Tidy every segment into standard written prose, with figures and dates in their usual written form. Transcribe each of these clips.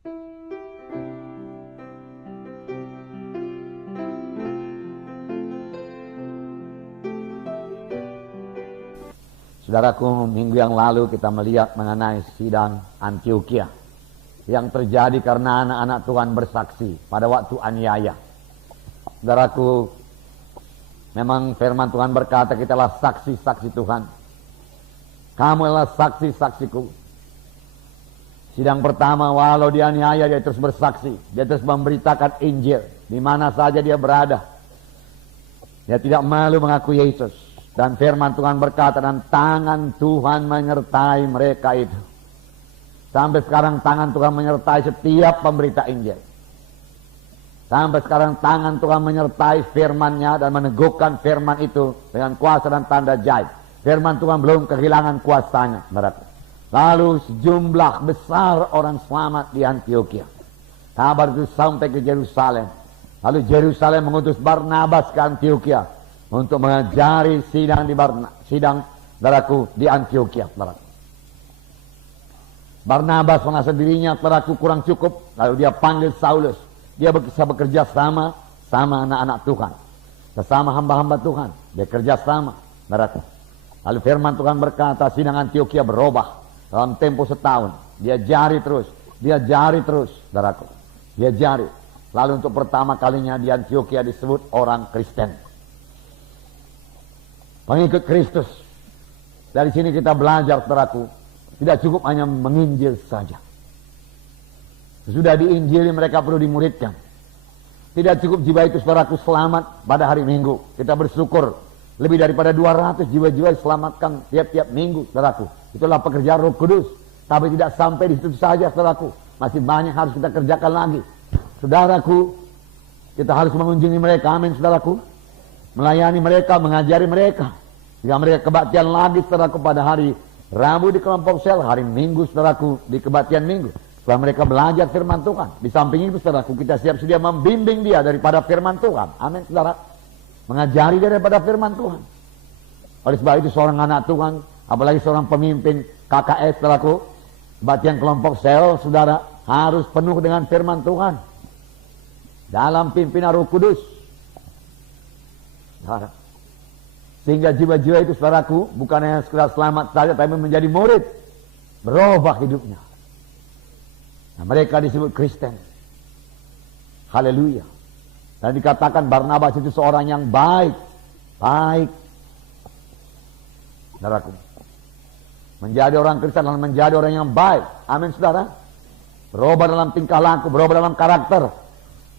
Saudaraku, minggu yang lalu kita melihat mengenai sidang Antiokhia yang terjadi karena anak-anak Tuhan bersaksi pada waktu aniaya. Saudaraku, memang firman Tuhan berkata kita adalah saksi-saksi Tuhan. Kamu adalah saksi-saksiku. Sidang pertama, walau dianiaya dia terus bersaksi, dia terus memberitakan Injil di mana saja dia berada. Dia tidak malu mengaku Yesus. Dan firman Tuhan berkata, dan tangan Tuhan menyertai mereka itu. Sampai sekarang tangan Tuhan menyertai setiap pemberita Injil. Sampai sekarang tangan Tuhan menyertai firman-Nya dan meneguhkan firman itu dengan kuasa dan tanda ajaib. Firman Tuhan belum kehilangan kuasanya, saudaraku. Lalu sejumlah besar orang selamat di Antiokhia. Kabar itu sampai ke Yerusalem. Lalu Yerusalem mengutus Barnabas ke Antiokhia untuk mengajari sidang saudaraku di Antiokhia, saudaraku. Barnabas merasa dirinya, saudaraku, kurang cukup. Lalu dia panggil Saulus. Dia bisa bekerja sama anak-anak Tuhan, sesama hamba-hamba Tuhan. Dia kerja sama, saudaraku. Lalu firman Tuhan berkata, sidang Antiokhia berubah dalam tempo setahun. Dia jari terus, saudaraku. Dia jari. Lalu untuk pertama kalinya di Antiokhia disebut orang Kristen, pengikut Kristus. Dari sini kita belajar, saudaraku, tidak cukup hanya menginjil saja. Sesudah diinjili mereka perlu dimuridkan. Tidak cukup jiwa itu, saudaraku, selamat pada hari Minggu. Kita bersyukur lebih daripada 200 jiwa-jiwa diselamatkan tiap-tiap minggu, saudaraku. Itulah pekerjaan Roh Kudus. Tapi tidak sampai di situ saja, saudaraku. Masih banyak harus kita kerjakan lagi. Saudaraku, kita harus mengunjungi mereka, amin, saudaraku. Melayani mereka, mengajari mereka. Jika mereka kebaktian lagi, saudaraku, pada hari Rabu di kelompok sel, hari Minggu, saudaraku, di kebaktian Minggu. Setelah mereka belajar firman Tuhan. Di samping itu, saudaraku, kita siap sedia membimbing dia daripada firman Tuhan. Amin, saudara. Mengajari dia daripada firman Tuhan. Oleh sebab itu, seorang anak Tuhan, apalagi seorang pemimpin KKS, saudaraku, kebaktian kelompok sel, saudara, harus penuh dengan firman Tuhan. Dalam pimpinan Roh Kudus. Sehingga jiwa-jiwa itu, saudaraku, bukan hanya sekedar selamat saja, tapi menjadi murid. Berubah hidupnya. Nah, mereka disebut Kristen. Haleluya. Dan dikatakan Barnabas itu seorang yang baik. Baik. Saudaraku. Menjadi orang Kristen dan menjadi orang yang baik. Amin, saudara. Berubah dalam tingkah laku, berubah dalam karakter.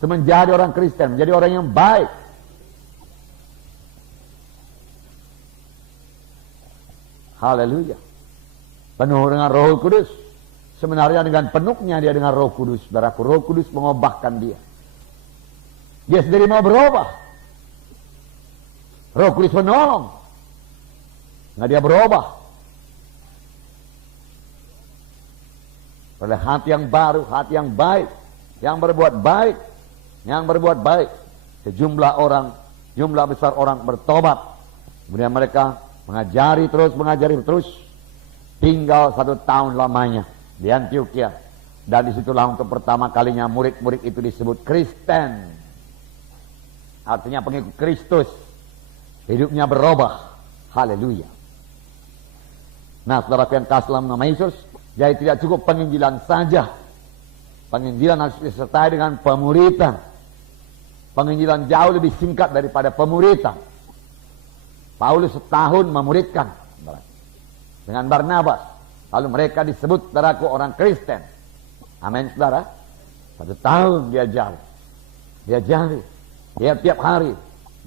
Menjadi orang Kristen, menjadi orang yang baik. Haleluya. Penuh dengan Roh Kudus. Sebenarnya dengan penuhnya dia dengan Roh Kudus, saudaraku. Roh Kudus mengubahkan dia. Dia sendiri mau berubah. Roh Kudus menolong. Nah, dia berubah. Oleh hati yang baru, hati yang baik, yang berbuat baik, yang berbuat baik. Sejumlah orang, jumlah besar orang bertobat. Kemudian mereka mengajari terus, tinggal 1 tahun lamanya di Antiokhia. Dan disitulah untuk pertama kalinya murid-murid itu disebut Kristen. Artinya pengikut Kristus. Hidupnya berubah. Haleluya. Nah, saudara yang kasih dalam nama Yesus, jadi tidak cukup penginjilan saja. Penginjilan harus disertai dengan pemuritan. Penginjilan jauh lebih singkat daripada pemuritan. Paulus setahun memuridkan dengan Barnabas. Lalu mereka disebut, saudaraku, orang Kristen. Amin, saudara. 1 tahun dia jari. Dia jari. Tiap-tiap hari.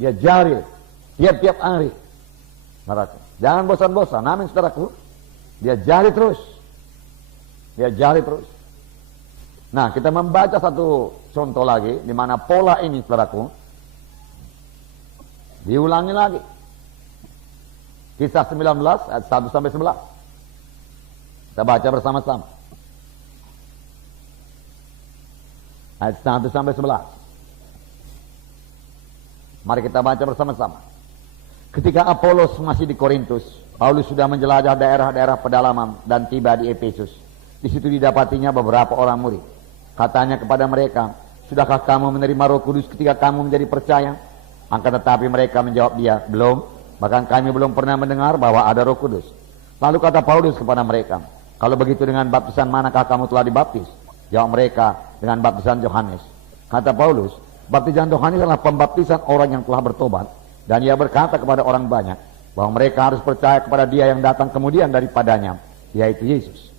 Dia jari. Tiap-tiap hari. Saudaraku. Jangan bosan-bosan. Amin, saudaraku. Dia jari terus. Dia jari terus. Nah, kita membaca satu contoh lagi. Di mana pola ini, saudaraku, diulangi lagi. Kisah 19 ayat 1-11. Kita baca bersama-sama. Ayat 1-11. Mari kita baca bersama-sama. Ketika Apolos masih di Korintus, Paulus sudah menjelajah daerah-daerah pedalaman dan tiba di Efesus. Di situ didapatinya beberapa orang murid. Katanya kepada mereka, sudahkah kamu menerima Roh Kudus ketika kamu menjadi percaya? Akan tetapi mereka menjawab dia, belum. Bahkan kami belum pernah mendengar bahwa ada Roh Kudus. Lalu kata Paulus kepada mereka, kalau begitu dengan baptisan manakah kamu telah dibaptis? Jawab mereka, dengan baptisan Yohanes. Kata Paulus, baptisan Yohanes adalah pembaptisan orang yang telah bertobat. Dan ia berkata kepada orang banyak, bahwa mereka harus percaya kepada dia yang datang kemudian daripadanya, yaitu Yesus.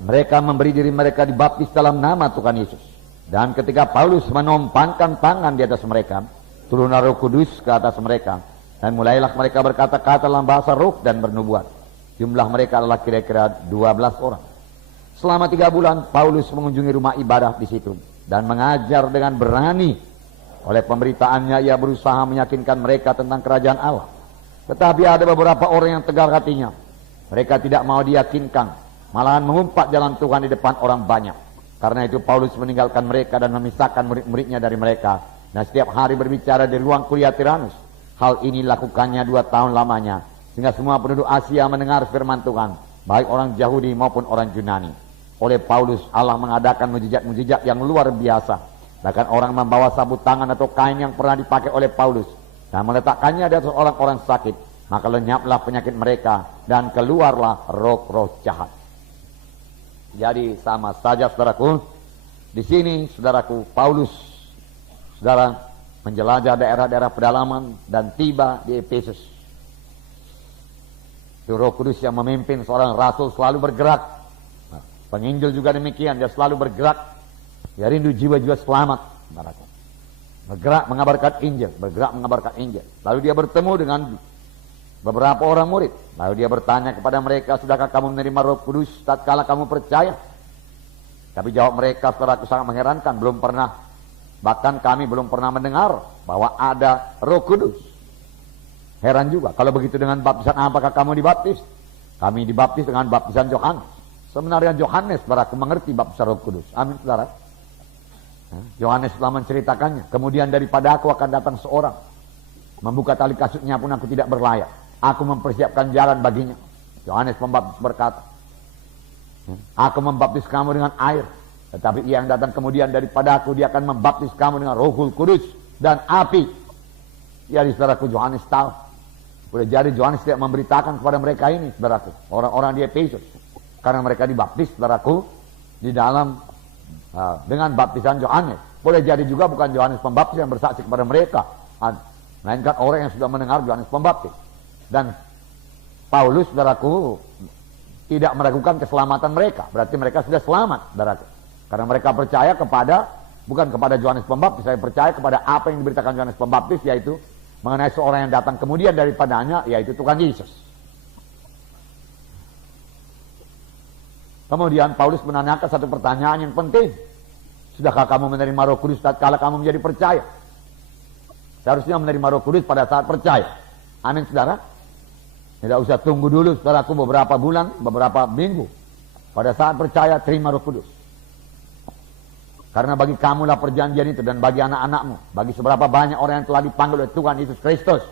Mereka memberi diri mereka dibaptis dalam nama Tuhan Yesus. Dan ketika Paulus menompangkan tangan di atas mereka, turunlah Roh Kudus ke atas mereka. Dan mulailah mereka berkata-kata dalam bahasa roh dan bernubuat. Jumlah mereka adalah kira-kira 12 orang. Selama 3 bulan, Paulus mengunjungi rumah ibadah di situ. Dan mengajar dengan berani. Oleh pemberitaannya, ia berusaha meyakinkan mereka tentang kerajaan Allah. Tetapi ada beberapa orang yang tegar hatinya. Mereka tidak mau diyakinkan. Malahan mengumpat jalan Tuhan di depan orang banyak. Karena itu Paulus meninggalkan mereka dan memisahkan murid-muridnya dari mereka. Dan setiap hari berbicara di ruang kuliah Tiranus. Hal ini lakukannya 2 tahun lamanya. Sehingga semua penduduk Asia mendengar firman Tuhan. Baik orang Yahudi maupun orang Yunani. Oleh Paulus, Allah mengadakan mujizat-mujizat yang luar biasa. Bahkan orang membawa sabut tangan atau kain yang pernah dipakai oleh Paulus. Dan meletakkannya di atas orang-orang sakit. Maka lenyaplah penyakit mereka. Dan keluarlah roh-roh jahat. Jadi sama saja saudaraku, di sini saudaraku Paulus, saudara menjelajah daerah-daerah pedalaman dan tiba di Efesus. Itu Roh Kudus yang memimpin seorang rasul selalu bergerak. Nah, penginjil juga demikian, dia selalu bergerak. Dia rindu jiwa-jiwa selamat, saudaraku. Bergerak mengabarkan Injil, bergerak mengabarkan Injil. Lalu dia bertemu dengan beberapa orang murid. Lalu dia bertanya kepada mereka, sudahkah kamu menerima Roh Kudus tatkala kamu percaya? Tapi jawab mereka, saudaraku, sangat mengherankan, belum pernah. Bahkan kami belum pernah mendengar bahwa ada Roh Kudus. Heran juga, kalau begitu dengan baptisan apakah kamu dibaptis? Kami dibaptis dengan baptisan Yohanes. Sebenarnya Yohanes, saudaraku, mengerti baptisan Roh Kudus. Amin, saudara. Yohanes telah menceritakannya. Kemudian daripada aku akan datang seorang, membuka tali kasutnya pun aku tidak berlayak. Aku mempersiapkan jalan baginya. Yohanes Pembaptis berkata, aku membaptis kamu dengan air. Tetapi ia yang datang kemudian daripada aku, dia akan membaptis kamu dengan Rohul Kudus dan api. Jadi saudaraku, Yohanes tahu. Boleh jadi Yohanes tidak memberitakan kepada mereka ini, saudaraku. Orang-orang di Efesus. Karena mereka dibaptis, saudaraku, di dalam dengan baptisan Yohanes. Boleh jadi juga bukan Yohanes Pembaptis yang bersaksi kepada mereka. Melainkan orang yang sudah mendengar Yohanes Pembaptis. Dan Paulus, saudaraku, tidak meragukan keselamatan mereka. Berarti mereka sudah selamat, saudaraku. Karena mereka percaya kepada, bukan kepada Yohanes Pembaptis, saya percaya kepada apa yang diberitakan Yohanes Pembaptis, yaitu mengenai seorang yang datang kemudian daripadanya, yaitu Tuhan Yesus. Kemudian Paulus menanyakan satu pertanyaan yang penting. Sudahkah kamu menerima Roh Kudus tatkala kamu menjadi percaya? Seharusnya menerima Roh Kudus pada saat percaya. Amin, saudara. Tidak usah tunggu dulu, saudaraku, beberapa bulan, beberapa minggu. Pada saat percaya, terima Roh Kudus. Karena bagi kamulah perjanjian itu dan bagi anak-anakmu. Bagi seberapa banyak orang yang telah dipanggil oleh Tuhan Yesus Kristus.